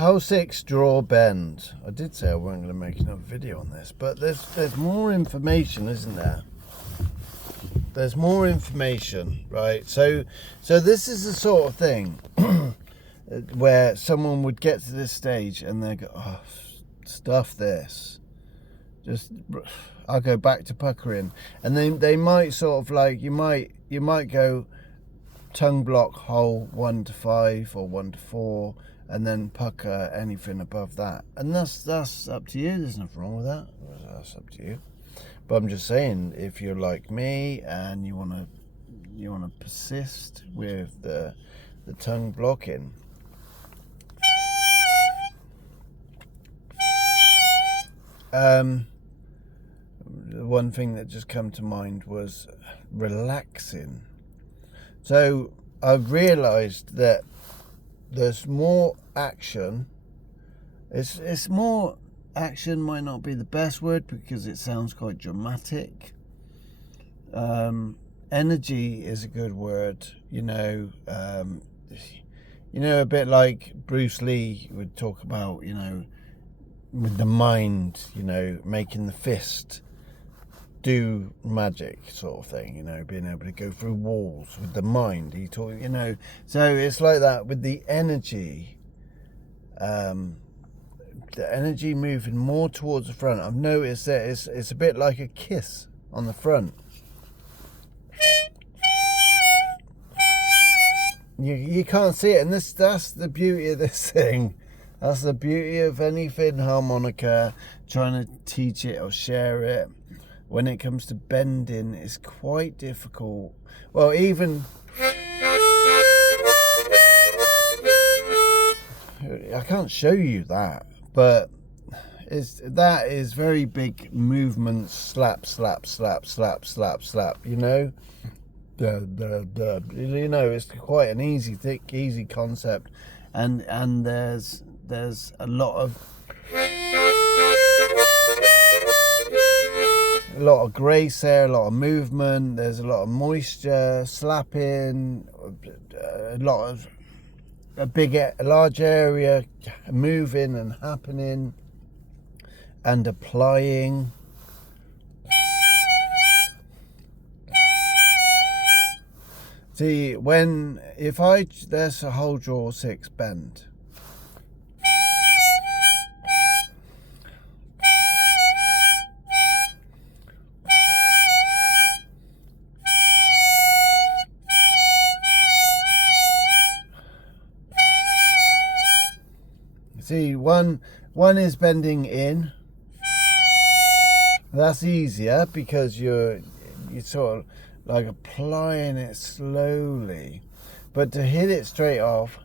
Hole 6 draw bend. I did say I wasn't going to make another video on this, but there's more information, isn't there? There's more information, right? So this is the sort of thing where someone would get to this stage and they go, oh, stuff this. Just, I'll go back to puckering. And then they might sort of like, you might go tongue block hole 1 to 5 or 1 to 4, and then pucker anything above that. And that's up to you. There's nothing wrong with that. That's up to you. But I'm just saying, if you're like me and you wanna persist with the tongue blocking, the one thing that just came to mind was relaxing. So I've realised that there's more action. It's more action, might not be the best word because it sounds quite dramatic. Energy is a good word, a bit like Bruce Lee would talk about, with the mind, making the fist do magic sort of thing, being able to go through walls with the mind. He taught, so it's like that with the energy. The energy moving more towards the front. I've noticed that it's a bit like a kiss on the front. You can't see it, and that's the beauty of this thing. That's the beauty of anything harmonica, trying to teach it or share it. When it comes to bending, it's quite difficult. Well, even I can't show you that, but that is very big movements. Slap, slap, slap, slap, slap, slap. It's quite an easy concept, and there's a lot of grace there, a lot of movement. There's a lot of moisture, slapping, a large area moving and happening and applying. See, there's a whole draw 6 bend. See, one is bending in. That's easier because you're sort of like applying it slowly. But to hit it straight off,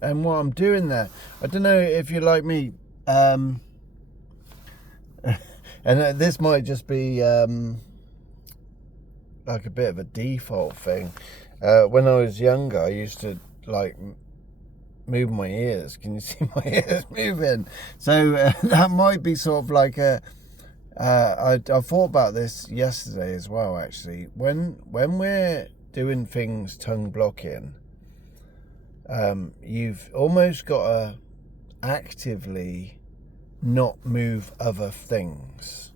and what I'm doing there, I don't know if you're like me, and this might just be like a bit of a default thing. When I was younger, I used to move my ears. Can you see my ears moving? So that might be sort of like I thought about this yesterday as well, actually. When we're doing things tongue blocking, you've almost got to actively not move other things.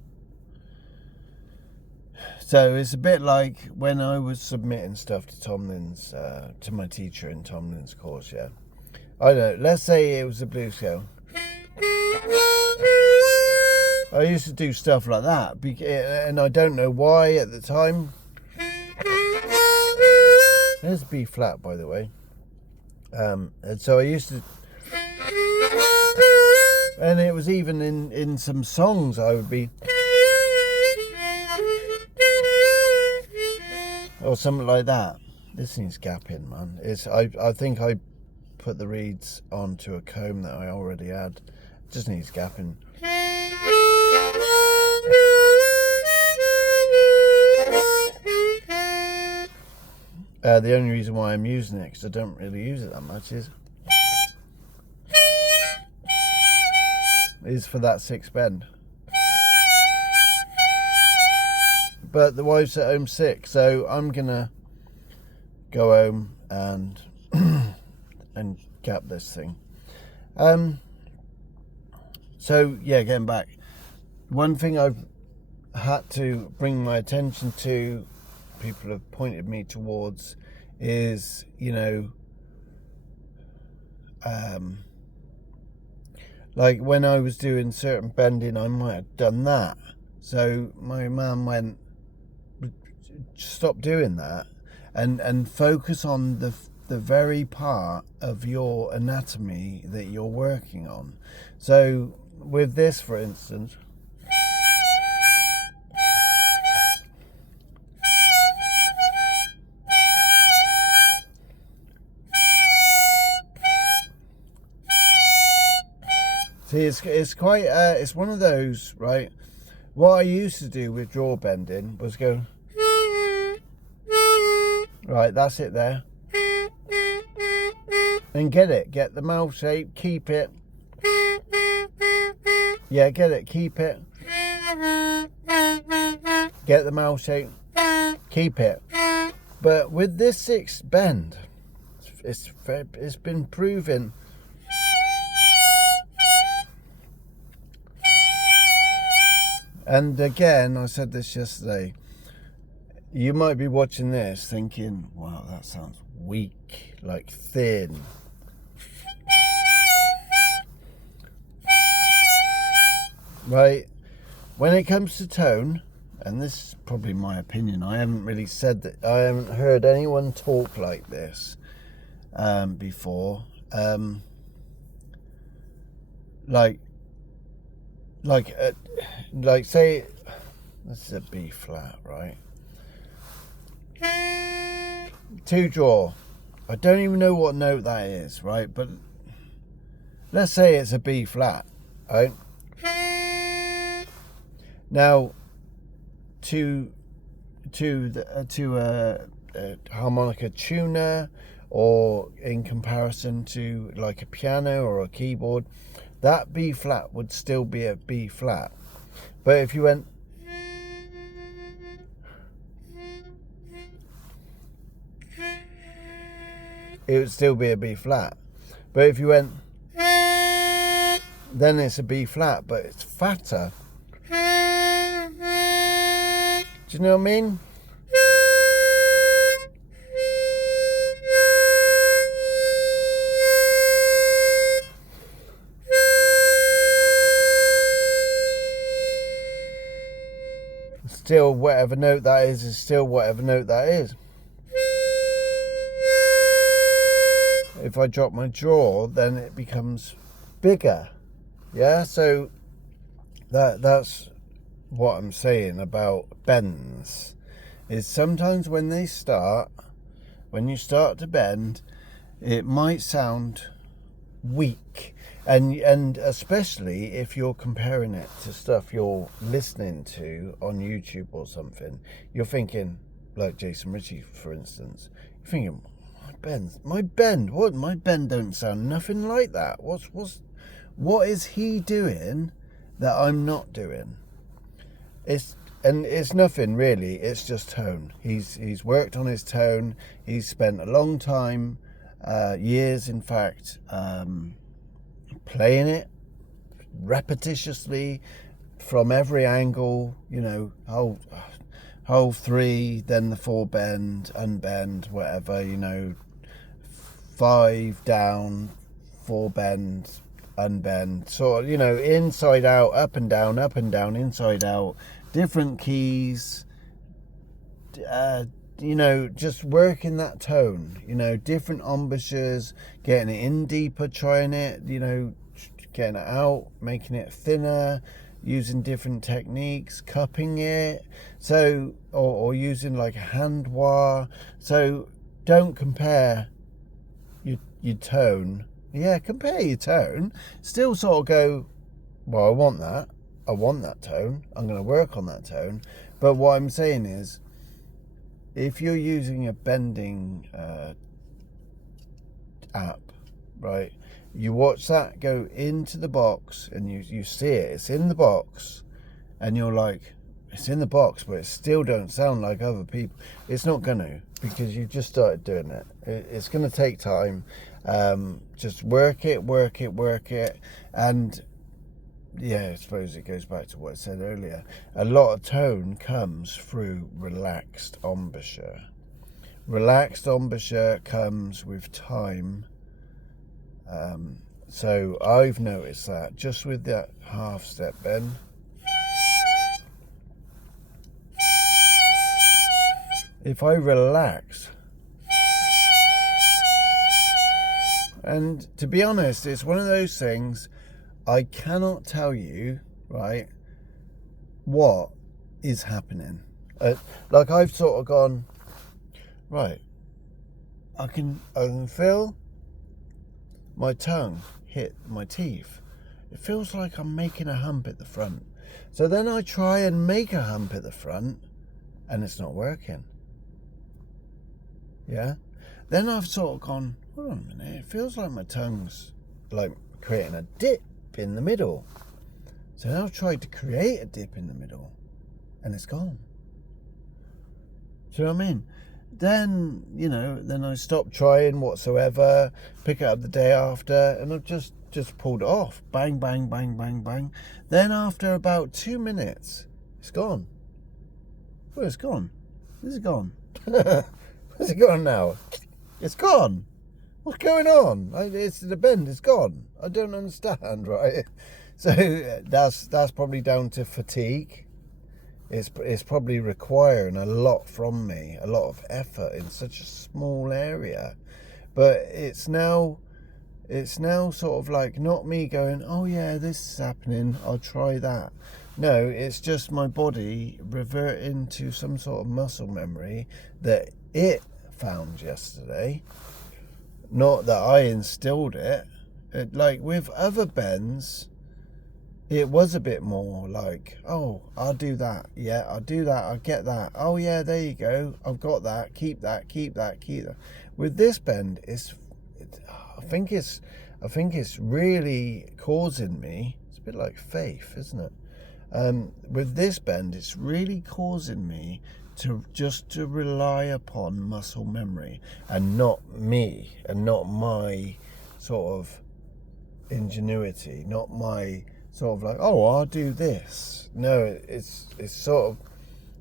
So it's a bit like when I was submitting stuff to Tomlin's, to my teacher in Tomlin's course, yeah. I don't know, let's say it was a blues scale. I used to do stuff like that, and I don't know why at the time. There's B flat, by the way. And so I used to, and it was even in some songs I would be, or something like that. This needs gapping, man. I think I put the reeds onto a comb that I already had. It just needs gapping. The only reason why I'm using it, because I don't really use it that much, is for that 6 bend. But the wife's at home sick, so I'm gonna go home and and cap this thing. So yeah, getting back, one thing I've had to bring my attention to, people have pointed me towards, is, you know, like when I was doing certain bending, I might have done that. So my man went, stop doing that and focus on the very part of your anatomy that you're working on. So with this, for instance, see, it's quite it's one of those, right? What I used to do with jaw bending was go, right, that's it there, and get the mouth shape, keep it, yeah, get it, keep it, get the mouth shape, keep it. But with this sixth bend, it's been proven. And again, I said this yesterday, you might be watching this thinking, wow, that sounds weak, like thin. Right? When it comes to tone, and this is probably my opinion, I haven't really said that, I haven't heard anyone talk like this before. Like say this is a B flat, right? 2 jaw. I don't even know what note that is, right? But let's say it's a B flat, right? Now, to a harmonica tuner, or in comparison to like a piano or a keyboard, that B flat would still be a B flat. But if you went, it would still be a B flat. But if you went, then it's a B flat, but it's fatter. Do you know what I mean? Still, whatever note that is still whatever note that is. If I drop my jaw, then it becomes bigger. Yeah, so that's what I'm saying about bends, is sometimes when you start to bend, it might sound weak, and especially if you're comparing it to stuff you're listening to on YouTube or something, you're thinking, like Jason Ritchie, for instance, you're thinking, my bend don't sound nothing like that. What is he doing that I'm not doing? It's nothing really. It's just tone. He's worked on his tone. He's spent a long time, years in fact, playing it repetitiously from every angle. You know, whole 3, then the 4 bend, unbend, whatever. You know, 5 down, 4 bend, unbend, sort of, you know, inside out, up and down, inside out, different keys, you know, just working that tone, you know, different embouchures, getting it in deeper, trying it, you know, getting it out, making it thinner, using different techniques, cupping it, so, or using like a hand wah. So don't compare your tone. Yeah, compare your tone. Still sort of go, well, I want that tone. I'm going to work on that tone. But what I'm saying is, if you're using a bending app, right, you watch that go into the box and you see it, it's in the box, and you're like, it's in the box, but it still don't sound like other people. It's not going to. because you just started doing it. It's going to take time. Just work it. And yeah, I suppose it goes back to what I said earlier. A lot of tone comes through relaxed embouchure. Relaxed embouchure comes with time. So I've noticed that just with that half step bend. If I relax, and to be honest, it's one of those things I cannot tell you, right, what is happening. Like I've sort of gone, right, I can feel my tongue hit my teeth. It feels like I'm making a hump at the front. So then I try and make a hump at the front, and it's not working. Yeah? Then I've sort of gone, hold on a minute, it feels like my tongue's like creating a dip in the middle. So now I've tried to create a dip in the middle, and it's gone. Do you know what I mean? Then, then I stop trying whatsoever, pick it up the day after, and I've just pulled it off. Bang, bang, bang, bang, bang. Then after about 2 minutes, it's gone. Well, it's gone. This is gone. Where's it gone now? It's gone. What's going on? It's the bend. It's gone. I don't understand, right? So that's probably down to fatigue. It's probably requiring a lot from me, a lot of effort in such a small area. But it's now sort of like not me going, oh yeah, this is happening, I'll try that. No, it's just my body reverting to some sort of muscle memory that it found yesterday. Not that I instilled it. Like with other bends, it was a bit more like, oh, I'll do that. Yeah, I'll do that. I'll get that. Oh yeah, there you go. I've got that. Keep that. Keep that. Keep that. With this bend, I think it's really causing me. It's a bit like faith, isn't it? With this bend, it's really causing me to rely upon muscle memory and not me and not my sort of ingenuity, not my sort of like, oh, I'll do this. No, it's sort of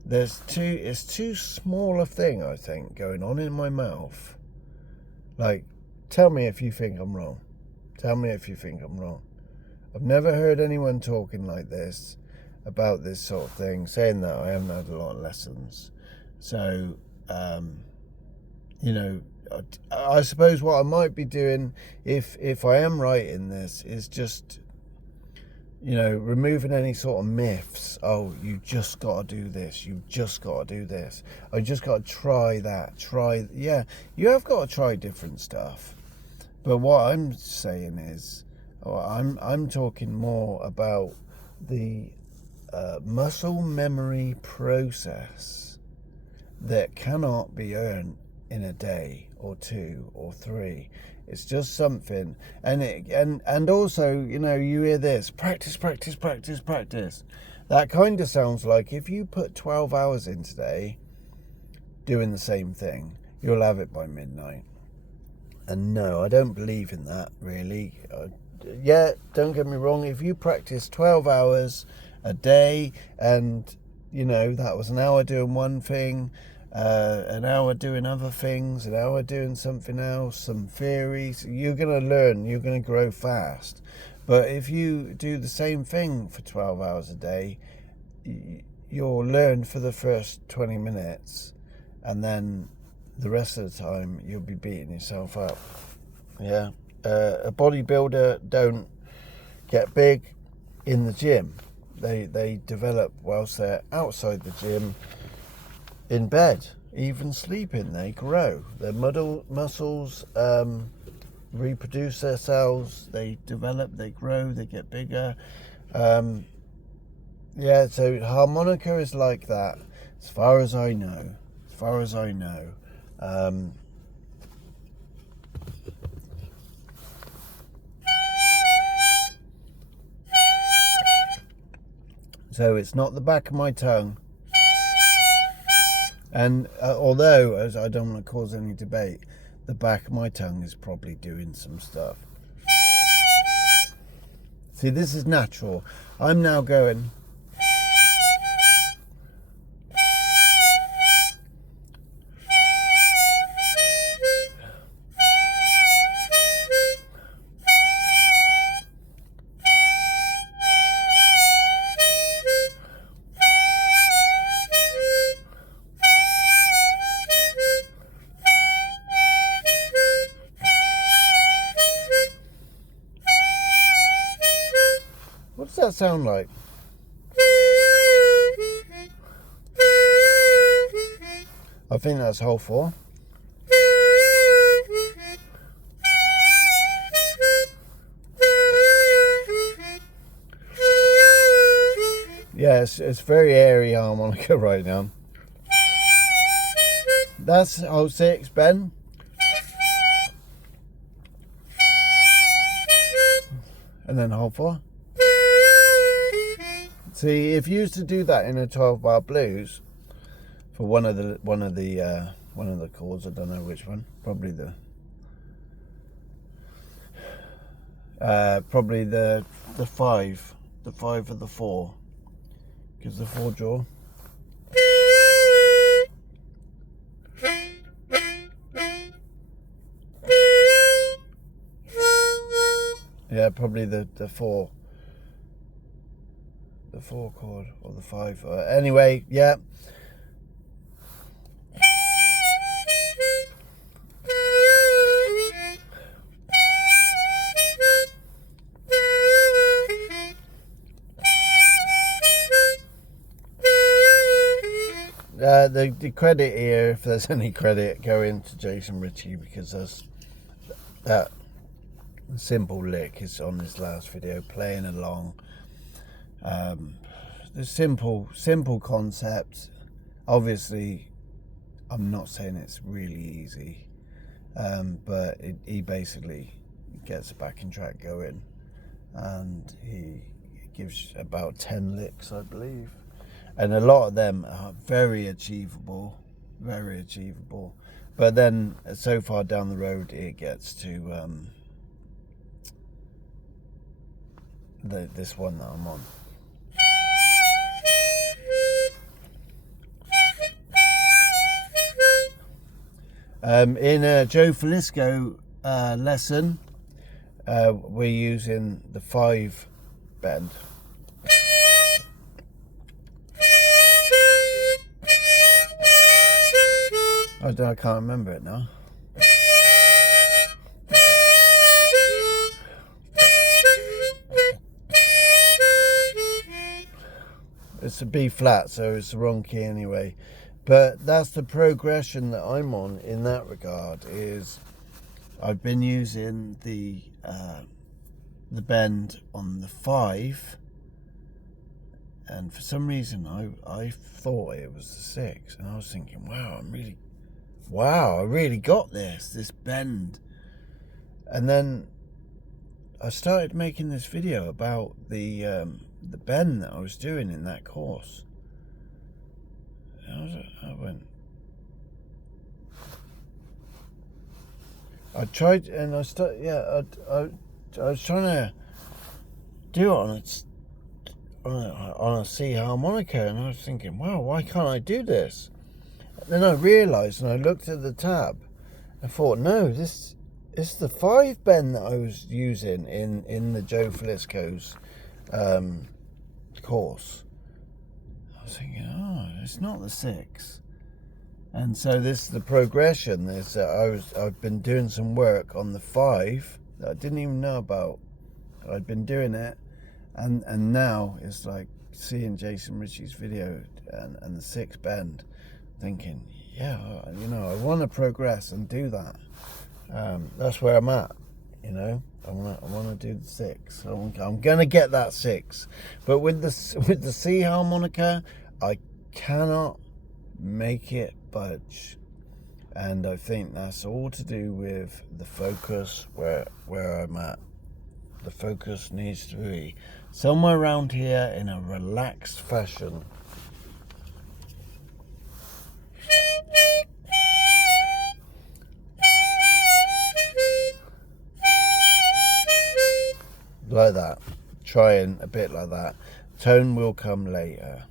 it's too small a thing, I think, going on in my mouth. Like, tell me if you think I'm wrong. Tell me if you think I'm wrong. I've never heard anyone talking like this about this sort of thing, saying that I haven't had a lot of lessons. So, I suppose what I might be doing, if I am right in this, is just, removing any sort of myths. Oh, you just got to do this. You just got to do this. I just got to try that. Yeah, you have got to try different stuff. But what I'm saying is, I'm talking more about the muscle memory process that cannot be earned in a day or 2 or 3. It's just something, and also, you hear this, practice. That kind of sounds like if you put 12 hours in today doing the same thing, you'll have it by midnight. And no, I don't believe in that, really. Yeah, don't get me wrong, if you practice 12 hours a day and, that was an hour doing one thing, an hour doing other things, an hour doing something else, some theories, you're going to learn, you're going to grow fast. But if you do the same thing for 12 hours a day, you'll learn for the first 20 minutes, and then the rest of the time you'll be beating yourself up. Yeah. A bodybuilder don't get big in the gym. They develop whilst they're outside the gym, in bed, even sleeping. They grow. Their muscles reproduce themselves. They develop. They grow. They get bigger. Yeah. So harmonica is like that, as far as I know. So it's not the back of my tongue. And although, as I don't want to cause any debate, the back of my tongue is probably doing some stuff. See, this is natural. I'm now going. What does that sound like? I think that's hole 4. Yeah, it's very airy harmonica right now. That's hole 6, Ben. And then hole 4. See, if you used to do that in a 12-bar blues for one of the chords, I don't know which one, probably the 5, the 5 of the 4, because the 4 jaw. Yeah, probably the 4. The 4 chord or the 5. Anyway, yeah. The credit here, if there's any credit, going to Jason Ritchie, because that simple lick is on his last video, playing along. The simple concept. Obviously, I'm not saying it's really easy, but he basically gets a backing track going, and he gives about 10 licks, I believe, and a lot of them are very achievable. But then, so far down the road, it gets to this one that I'm on. In a Joe Falisco lesson, we're using the 5 bend. I can't remember it now. It's a B flat, so it's the wrong key anyway. But that's the progression that I'm on in that regard. Is I've been using the bend on the 5, and for some reason I thought it was the 6, and I was thinking, wow, I really got this bend. And then I started making this video about the bend that I was doing in that course. I went. I tried, and I started. Yeah, I was trying to do it on a C harmonica, and I was thinking, wow, why can't I do this? Then I realised, and I looked at the tab, and thought, no, this is the 5 bend that I was using in the Joe Falisco's course. I was thinking, oh, it's not the 6. And so this is the progression. I've been doing some work on the 5 that I didn't even know about. I'd been doing it, and now it's like seeing Jason Ritchie's video and the 6 bend, thinking, yeah, I want to progress and do that. That's where I'm at, I want to do the 6. I'm gonna get that 6, but with the C harmonica, I cannot make it budge, and I think that's all to do with the focus where I'm at. The focus needs to be somewhere around here in a relaxed fashion. like that. Trying a bit like that. Tone will come later.